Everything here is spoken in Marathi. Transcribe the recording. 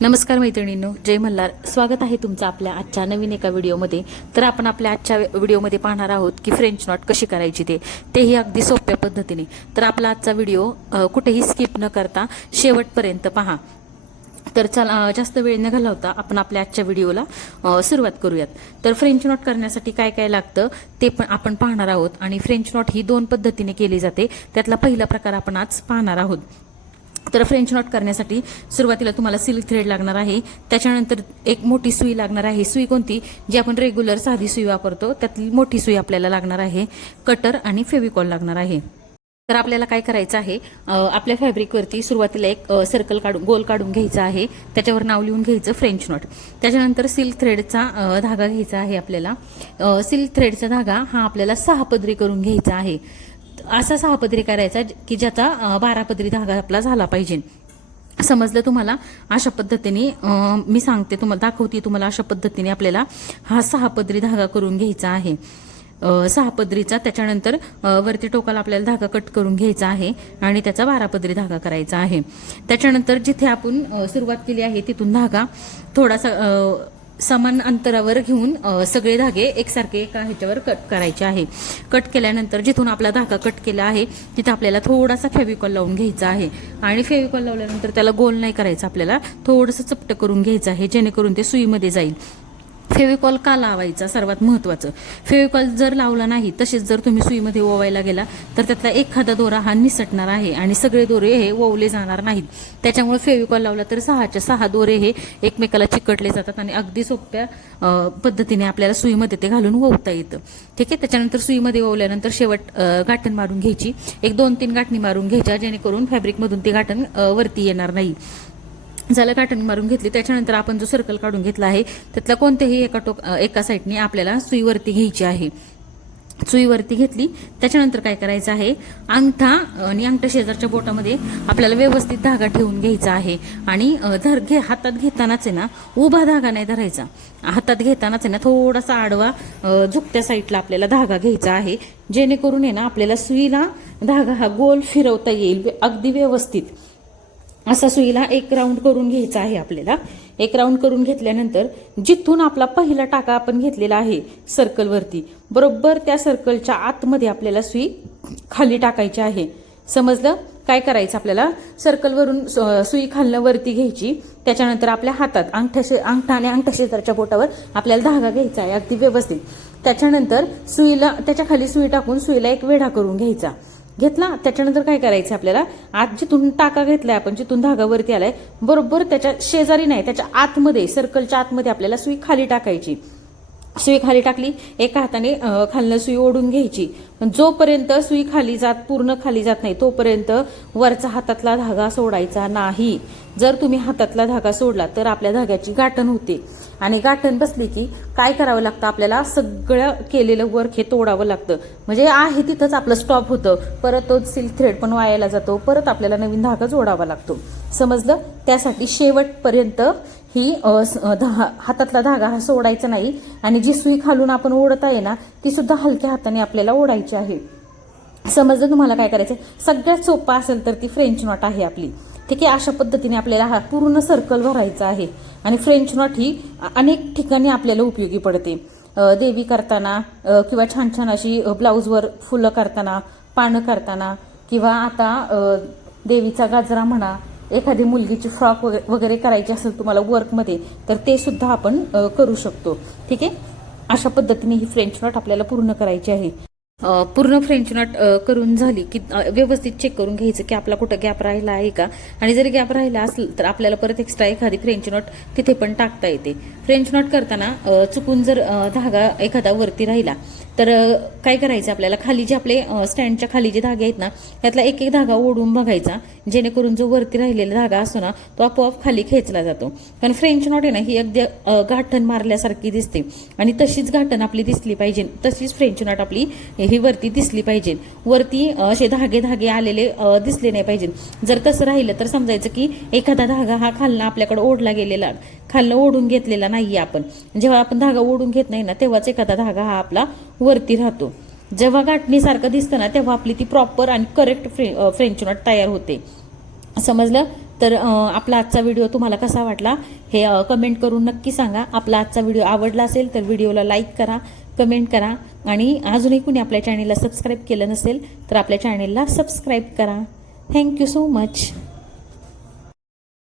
नमस्कार मैत्रिणींनो जय मल्हार. स्वागत आहे तुमचं आपल्या आजच्या नवीन एका व्हिडिओमध्ये. तर आपण आपल्या आजच्या व्हिडिओमध्ये पाहणार आहोत की फ्रेंच नॉट कशी करायची ते. तेही अगदी सोप्या पद्धतीने. तर आपला आजचा व्हिडिओ कुठेही स्किप न करता शेवटपर्यंत पहा. तर चला जास्त वेळ न घालवता आपण आपल्या आजच्या व्हिडिओला सुरुवात करूयात. तर फ्रेंच नॉट करण्यासाठी काय काय लागतं ते पण आपण पाहणार आहोत. आणि फ्रेंच नॉट ही दोन पद्धतीने केली जाते. त्यातला पहिला प्रकार आपण आज पाहणार आहोत. तर फ्रेंच नॉट करण्यासाठी सुरुवातीला तुम्हाला सिल्क थ्रेड लागणार आहे. त्याच्यानंतर एक मोठी सुई लागणार आहे. सुई कोणती? जी आपण रेग्युलर साधी सुई वापरतो त्यातली मोठी सुई आपल्याला लागणार आहे. कटर आणि फेविकॉल लागणार आहे. तर आपल्याला काय करायचं आहे? आपल्या फॅब्रिकवरती सुरुवातीला एक सर्कल काढून गोल काढून घ्यायचा आहे. त्याच्यावर नाव लिहून घ्यायचं फ्रेंच नॉट त्याच्यानंतर सिल्क थ्रेडचा धागा घ्यायचा आहे आपल्याला. सिल्क थ्रेडचा धागा हा आपल्याला सहा पदरी करून घ्यायचा आहे. असा सहा पदरी करायचा की ज्याचा बारा पदरी धागा आपला झाला पाहिजे. समजलं तुम्हाला? अशा पद्धतीने मी सांगते तुम्हाला दाखवते तुम्हाला अशा पद्धतीने आपल्याला हा सहा पदरी धागा करून घ्यायचा आहे. सहा पदरीचा त्याच्यानंतर वरती टोकाला आपल्याला धागा कट करून घ्यायचा आहे आणि त्याचा बारा पदरी धागा करायचा आहे. त्याच्यानंतर जिथे आपण सुरुवात केली आहे तिथून धागा थोडासा समान अंतरावर घेऊन सगळे धागे एकसारखे एका ह्याच्यावर कट करायचे आहे. कट केल्यानंतर जिथून आपला धागा कट केला आहे तिथे आपल्याला थोडासा फेविकॉल लावून घ्यायचा आहे. आणि फेविकॉल लावल्यानंतर त्याला गोल नाही करायचं आपल्याला थोडंसं चपटं करून घ्यायचं आहे जेणेकरून ते सुईमध्ये जाईल. फेविकॉल का लावायचा? सर्वात महत्वाचं. फेविकॉल जर लावला नाही तसेच जर तुम्ही सुईमध्ये ओवायला गेला तर त्यातला एखादा दोरा हा निसटणार आहे आणि सगळे दोरे हे ओवले जाणार नाहीत. त्याच्यामुळे फेविकॉल लावला तर सहाच्या सहा दोरे हे एकमेकाला चिकटले जातात आणि अगदी सोप्या पद्धतीने आपल्याला सुईमध्ये ते घालून ओवता येतं. ठीक आहे? त्याच्यानंतर सुईमध्ये ओवल्यानंतर शेवट गाठण मारून घ्यायची. एक दोन तीन गाठणी मारून घ्यायच्या जेणेकरून फॅब्रिकमधून ती गाठण वरती येणार नाही. झालं काटन मारून घेतली. त्याच्यानंतर आपण जो सर्कल काढून घेतला आहे त्यातला कोणत्याही एका टोक एका साईडने आपल्याला सुईवरती घ्यायची आहे. सुईवरती घेतली. त्याच्यानंतर काय करायचं आहे? अंगठा आणि अंगठा शेजारच्या बोटामध्ये आपल्याला व्यवस्थित धागा ठेवून घ्यायचा आहे. आणि धर घे हातात घेतानाच आहे ना उभा धागा नाही धरायचा. हातात घेतानाच आहे ना थोडासा आडवा झुकत्या साईडला आपल्याला धागा घ्यायचा आहे. जेणेकरून आहे ना आपल्याला सुईला धागा हा गोल फिरवता येईल. अगदी व्यवस्थित. असा सुईला एक राऊंड करून घ्यायचा आहे आपल्याला. एक राऊंड करून घेतल्यानंतर जिथून आपला पहिला टाका आपण घेतलेला आहे सर्कलवरती बरोबर त्या सर्कलच्या आतमध्ये आपल्याला सुई खाली टाकायची आहे. समजलं? काय करायचं आपल्याला? सर्कलवरून सु- सुई खालनं वरती घ्यायची. त्याच्यानंतर आपल्या हातात अंगठ्याशे अंगठा आणि अंगठा शेजारच्या बोटावर आपल्याला धागा घ्यायचा आहे अगदी व्यवस्थित. त्याच्यानंतर सुईला त्याच्याखाली सुई टाकून सुईला एक वेढा करून घ्यायचा. घेतला त्याच्यानंतर काय करायचं आपल्याला? आत जिथून टाका घेतलाय आपण जिथून धागावरती आलाय बरोबर त्याच्या शेजारी नाही त्याच्या आतमध्ये सर्कलच्या आतमध्ये आपल्याला सुई खाली टाकायची. सुई खाली टाकली एका हाताने खालनं सुई ओढून घ्यायची. पण जोपर्यंत सुई खाली जात पूर्ण खाली जात नाही तोपर्यंत वरचा हातातला धागा सोडायचा नाही. जर तुम्ही हातातला धागा सोडला तर आपल्या धाग्याची गाठण होते. आणि गाठण बसली की काय करावं लागतं? आपल्याला सगळं केलेलं वर्क हे तोडावं लागतं. म्हणजे आहे तिथंच आपलं स्टॉप होतं. परत तो सिल्क थ्रेड पण वायाला जातो. परत आपल्याला नवीन धागा जोडावा लागतो. समजलं? त्यासाठी शेवटपर्यंत ही स- धा- हातातला धागा हा सोडायचा नाही. आणि जी सुई खालून आपण ओढत आहे ना ती सुद्धा हलक्या हाताने आपल्याला ओढायची आहे. समजलं तुम्हाला काय करायचं सगळ्यात सोपं असेल तर ती फ्रेंच नॉट आहे आपली. ठीक आहे? अशा पद्धतीने आपल्याला हा पूर्ण सर्कल भरायचा आहे. आणि फ्रेंच नॉट ही अनेक ठिकाणी आपल्याला उपयोगी पडते. देवी करताना किंवा छान छान अशी ब्लाऊजवर फुलं करताना पानं करताना किंवा आता देवीचा गाजरा म्हणा एखादी मुलगीची फ्रॉक वगैरे करायची असेल तुम्हाला वर्कमध्ये तर ते सुद्धा आपण करू शकतो. ठीक आहे? अशा पद्धतीने ही फ्रेंच नॉट आपल्याला पूर्ण करायची आहे. पूर्ण फ्रेंच नॉट करून झाली की व्यवस्थित चेक करून घ्यायचं की आपला कुठं गॅप राहिला आहे का? आणि जर गॅप राहिला असेल तर आपल्याला परत एक्स्ट्रा एखादी फ्रेंच नॉट तिथे पण टाकता येते. फ्रेंच नॉट करताना चुकून जर धागा एखादा वरती राहिला तर काय करायचं आपल्याला? खाली जे आपले स्टँडच्या खाली जे धागे आहेत ना त्यातला एक एक धागा ओढून बघायचा. जेणेकरून जो वरती राहिलेला धागा असतो ना तो आपोआप खाली खेचला जातो. कारण फ्रेंच नॉट आहे ना ही अगदी गाठण मारल्यासारखी दिसते. आणि तशीच गाठण आपली दिसली पाहिजे. तशीच फ्रेंच नॉट आपली ही वरती दिसली पाहिजे. वरती असे धागे धागे आलेले दिसले नाही पाहिजे. जर तसं राहिलं तर समजायचं की एखादा धागा हा खालना आपल्याकडे ओढला गेलेला. खालनं ओढून घेतलेला नाही आपण. जेव्हा आपण धागा ओढून घेत नाही ना तेव्हाच एखादा धागा हा आपला वरती राहतो. जेव्हा गाठणीसारखं दिसतं ना तेव्हा आपली ती प्रॉपर आणि करेक्ट फ्रे फ्रेंच नॉट तयार होते. समजलं? तर आपला आजचा व्हिडिओ तुम्हाला कसा वाटला? हे कमेंट करून नक्की सांगा. आपला आजचा व्हिडिओ आवडला असेल तर व्हिडिओला लाईक करा कमेंट करा. आणि अजूनही कुणी आपल्या चॅनेलला सबस्क्राईब केलं नसेल तर आपल्या चॅनेलला सबस्क्राईब करा. Thank you so much